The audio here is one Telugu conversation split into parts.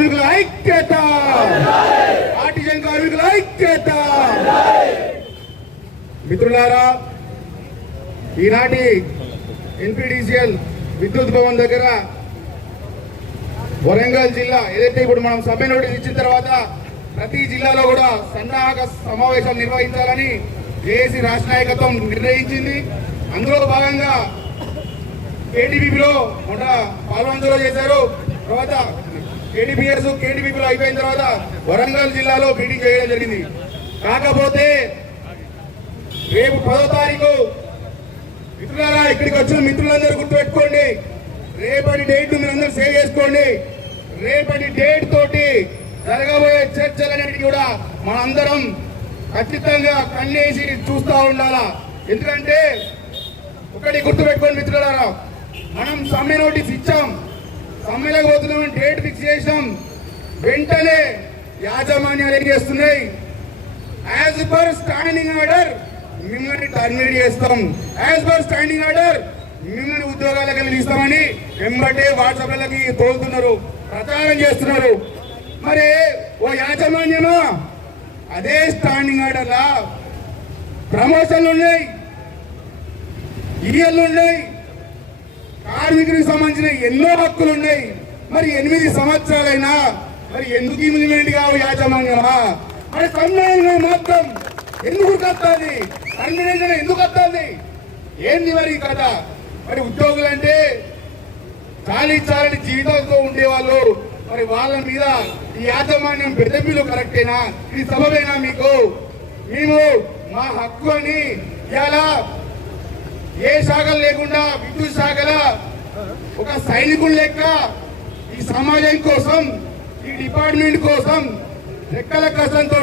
కార్మికుల ఐక్యత ఆర్టిజన్ కార్మికుల ఐక్యత మిత్రులారా ఈనాటి ఎన్పిడిసిఎల్ విద్యుత్ భవన్ దగ్గర వరంగల్ జిల్లా ఏదైతే ఇప్పుడు మనం సభ్య నోటీస్ ఇచ్చిన తర్వాత ప్రతి జిల్లాలో కూడా సన్నాహక సమావేశం నిర్వహించాలని జేఏసీ రాష్ట్ర నాయకత్వం నిర్ణయించింది. అందులో భాగంగా కేటీపీలో మొన్న పాల్వంచలో చేశారు తర్వాత కేటీపీఎస్ కేటీపీలో అయిపోయిన తర్వాత వరంగల్ జిల్లాలో మీటింగ్ చేయడం జరిగింది. కాకపోతే రేపు పదో తారీఖు మిత్రులారా ఇక్కడికి వచ్చిన మిత్రులందరూ గుర్తుపెట్టుకోండి. రేపటి డేట్ మీరందరూ సేవ్ చేసుకోండి. రేపటి డేట్ తోటి జరగబోయే చర్చలన్నిటికీ కూడా మనందరం ఖచ్చితంగా కన్నేసి చూస్తూ ఉండాలా? ఎందుకంటే ఒకటి గుర్తుపెట్టుకోండి మిత్రులారా మనం సమ్మె నోటీస్ ఇచ్చాం. సమ్మెలకు పోతున్నాం డేట్ ఫిక్స్ చేసాం వెంటనే యాజమాన్యాలు ఏం చేస్తున్నాయి? యాజ్ పర్ స్టాండింగ్ ఆర్డర్ మిమ్మల్ని టర్మినేట్ చేస్తాం. యాజ్ పర్ స్టాండింగ్ ఆర్డర్ మిమ్మల్ని ఉద్యోగాలకు నిలుస్తామని వెంబటే వాట్సాప్లకి తోలుతున్నారు. ప్రచారం చేస్తున్నారు. మరి ఓ యాజమాన్యమా? అదే స్టాండింగ్ ఆర్డర్లా ప్రమోషన్లు ఉన్నాయి. ఈఎల్లు ఉన్నాయి. కార్మికులకు సంబంధించిన ఎన్నో హక్కులు ఉన్నాయి. మరి ఎనిమిది సంవత్సరాలైనా మరి ఎందుకు ఇంప్లిమెంట్ కావు యాజమాన్యమా? మరి సమ్మేళనం మాత్రం ఎందుకు కట్టాలి? టర్మినేషన్ ఎందుకు కట్టాలి? ఏంది మరి కథ? మరి ఉద్యోగులు అంటే చాలీ చాలని జీవితంతో ఉండేవాళ్ళు మరి వాళ్ళ మీద ఈ యాజమాన్యం బెదింపులు కరెక్టేనా? ఇది సబబేనా మీకు? మేము మా హక్కు అని ఇలా ఏ శాఖలు లేకుండా విద్యుత్ శాఖల ఒక సైనికుడు లెక్క ఈ సమాజం కోసం ఈ డిపార్ట్మెంట్ కోసం రెక్కల కష్టంతో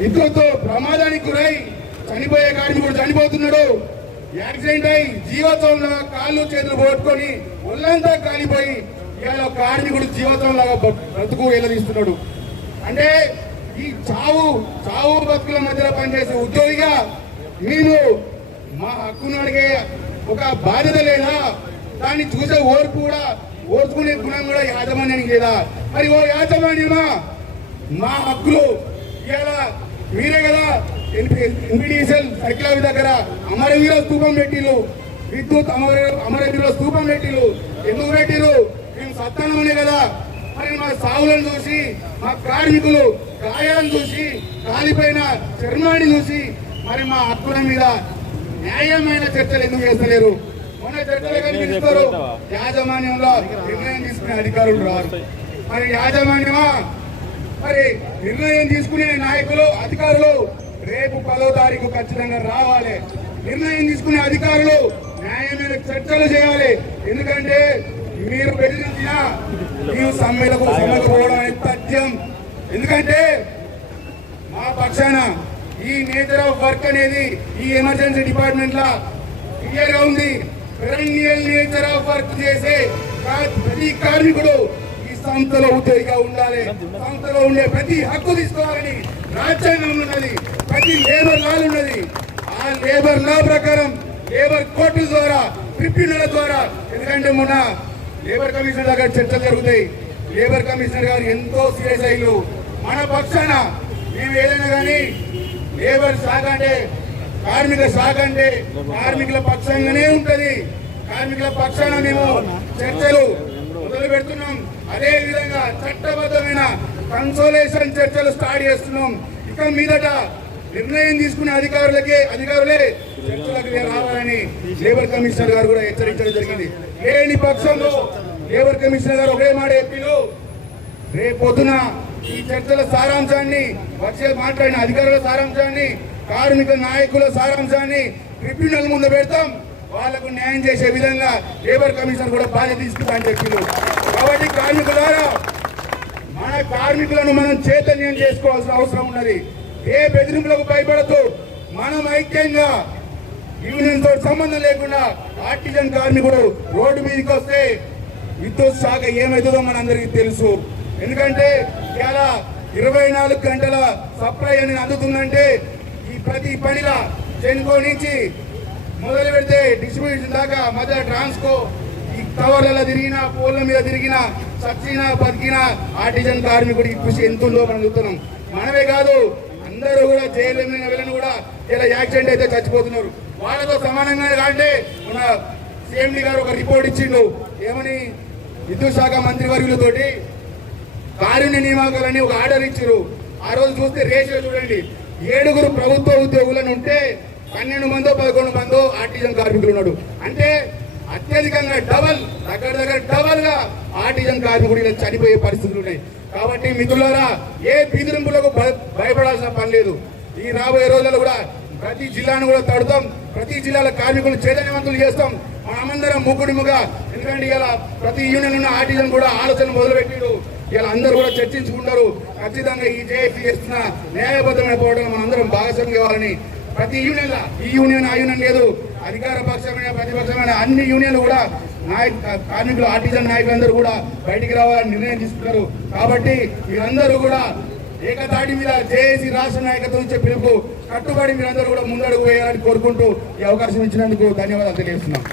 విద్యుత్ ప్రమాదానికి గురై చనిపోయే కార్మికుడు చనిపోతున్నాడు. యాక్సిడెంట్ అయి జీవోత్సవంలో కాళ్ళు చేతులు పోట్టుకొని ఒళ్ళంతా కాలిపోయి ఇలా కార్మికుడు జీవోత్సవం లాగా బ్రతుకు వెళ్ళదీస్తున్నాడు అంటే ఈ చావు చావు బతుకుల మధ్యలో పనిచేసే ఉద్యోగిగా మేము మా హక్కును అడిగే ఒక బాధ్యత లేదా? దాన్ని చూసే ఓర్పు కూడా ఓర్చుకునే గుణం కూడా యాజమాన్యానికి లేదా? మరి ఓ యాజమాన్యమా? మా హక్కులు ఇలా మీరే కదా? ఎన్పిడిఎస్ఎల్ సర్కిల్ ఆఫీస్ దగ్గర అమరవీర స్తూపం పెట్టిలు విద్యుత్ అమర అమరవీర స్తూపం పెట్టిలు ఎందుకు పెట్టిరు మేము సత్తానమనే కదా? మరి మా సావులను చూసి మా కార్మికులు గాయాలను చూసి కాలిపోయిన చర్మాన్ని చూసి మరి మా హక్కుల మీద న్యాయమైన చర్చలు ఎందుకు చేస్తలేరు మొన్న చర్చలు కనిపిస్తారు యాజమాన్యంలో నిర్ణయం తీసుకునే అధికారులు రారు. మరి యాజమాన్యమా? మరి నిర్ణయం తీసుకునే నాయకులు అధికారులు రేపు పదో తారీఖు ఖచ్చితంగా రావాలి. నిర్ణయం తీసుకునే అధికారులు న్యాయమైన చర్చలు చేయాలి. ఎందుకంటే మీరు బెదిరించిన మీరు సమ్మెలకు సమ్మెకు పోవడం అనేది తథ్యం ఎందుకంటే మా పక్షాన ఈ నేచర్ ఆఫ్ వర్క్ అనేది ఈ ఎమర్జెన్సీ డిపార్ట్మెంట్ లా క్లియర్గా ఉంది. పెరన్నియల్ నేచర్ ఆఫ్ వర్క్ చేసే ప్రతి కార్మికుడు ఈ సంస్థలో ఉద్యోగిగా ఉండాలి. సంస్థలో ఉండే ప్రతి హక్కు తీసుకోవాలని రాజ్యాంగం ఉన్నది. ప్రతి లేబర్ లా ఉన్నది. ఆ లేబర్ లా ప్రకారం లేబర్ కోర్టుల ద్వారా ట్రిబ్యునల్ ద్వారా ఎందుకంటే మొన్న లేబర్ కమిషనర్ దగ్గర చర్చలు జరుగుతాయి. లేబర్ కమిషనర్ గారు ఎంతో సీరియస్ అయ్యారు. మన పక్షాన మేము ఏదైనా కానీ లేబర్ శాఖ అంటే కార్మిక శాఖ అంటే కార్మికుల పక్షంగానే ఉంటది. కార్మికుల పక్షాన మేము చర్చలు మొదలు పెడుతున్నాం అదే విధంగా చట్టబద్ధమైన కన్సోలేషన్ చర్చలు స్టార్ట్ చేస్తున్నాం. ఇక మీదట నిర్ణయం తీసుకునే అధికారులకే అధికారులే చర్చలకు రావాలని లేబర్ కమిషనర్ గారు కూడా హెచ్చరించడం జరిగింది. లేని పక్షంలో లేబర్ కమిషనర్ గారు ఒకే మాట చెప్పిలు రేపు పొద్దున ఈ చర్చల సారాంశాన్ని వచ్చే మాట్లాడిన అధికారుల సారాంశాన్ని కార్మిక నాయకుల సారాంశాన్ని ట్రిబ్యునల్ ముందు పెడతాం. వాళ్ళకు న్యాయం చేసే విధంగా లేబర్ కమిషన్ కూడా బాధ్యత తీసుకుంటా అని చెప్పిండు కాబట్టి కార్మికులారా మన కార్మికులను మనం చైతన్యం చేసుకోవాల్సిన అవసరం ఉన్నది. ఏ బెదిరింపులకు భయపడద్దు. మనం ఐక్యంగా యూనియన్తో సంబంధం లేకుండా ఆర్టిజన్ కార్మికుడు రోడ్డు మీదకి వస్తే విద్యుత్ శాఖ ఏమవుతుందో మనందరికీ తెలుసు. ఎందుకంటే ఇలా ఇరవై నాలుగు గంటల సప్లై అనేది అందుతుందంటే ఈ ప్రతి పనిలా జెన్కో నుంచి మొదలు పెడితే డిస్ట్రిబ్యూషన్ దాకా మధ్య ట్రాన్స్కో ఈ టవర్లలో తిరిగిన పోల్ల మీద తిరిగిన సచ్చినా బతికినా ఆర్టిజన్ కార్మికుడి కృషి ఎంతుందో మనం చూస్తున్నాం. మనమే కాదు అందరూ కూడా జైలు వెళ్ళిన కూడా ఇలా యాక్సిడెంట్ అయితే చచ్చిపోతున్నారు. వాళ్ళతో సమానంగా అంటే మన సిఎండి గారు ఒక రిపోర్ట్ ఇచ్చిండు. ఏమని? విద్యుత్ శాఖ మంత్రి వర్గులతోటి కారుణ్య నియామకాలని ఒక ఆర్డర్ ఇచ్చారు ఆ రోజు చూస్తే రేషియో చూడండి. ఏడుగురు ప్రభుత్వ ఉద్యోగులను ఉంటే పన్నెండు మందో పదకొండు మందో ఆర్టిజన్ కార్మికులు ఉన్నాడు. అంటే అత్యధికంగా డబల్ దగ్గర దగ్గర డబల్గా ఆర్టిజన్ కార్మికుడు ఇలా చనిపోయే పరిస్థితులు ఉన్నాయి. కాబట్టి మిత్రులారా ఏ బెదిరింపులకు భయ- భయపడాల్సిన పని లేదు. ఈ రాబోయే రోజుల్లో కూడా ప్రతి జిల్లాను కూడా తడుతాం. ప్రతి జిల్లాల కార్మికులు చైతన్యవంతులు చేస్తాం. మనమందరం ముగ్గుడిముగా ఎందుకంటే ఇలా ప్రతి యూనియన్ ఉన్న ఆర్టిజన్ కూడా ఆలోచన మొదలుపెట్టిడు ఇలా అందరూ కూడా చర్చించుకుంటారు. ఖచ్చితంగా ఈ జేఏసీ చేస్తున్న న్యాయబద్ధమైన పోవడం మనందరం భాగస్వామ్యం ఇవ్వాలని ప్రతి యూనియన్ ఈ యూనియన్ ఆ యూనియన్ లేదు. అధికార పక్షమైన ప్రతిపక్షమైన అన్ని యూనియన్లు కూడా నాయక కార్మికులు ఆర్టిజన్ నాయకులందరూ కూడా బయటికి రావాలని నిర్ణయం తీసుకున్నారు. కాబట్టి మీరందరూ కూడా ఏకతాటి మీద జేఏసీ రాష్ట్ర నాయకత్వం ఇచ్చే పిలుపు కట్టుబడి మీరందరూ కూడా ముందడుగు వేయాలని కోరుకుంటూ ఈ అవకాశం ఇచ్చినందుకు ధన్యవాదాలు తెలియజేస్తున్నాం.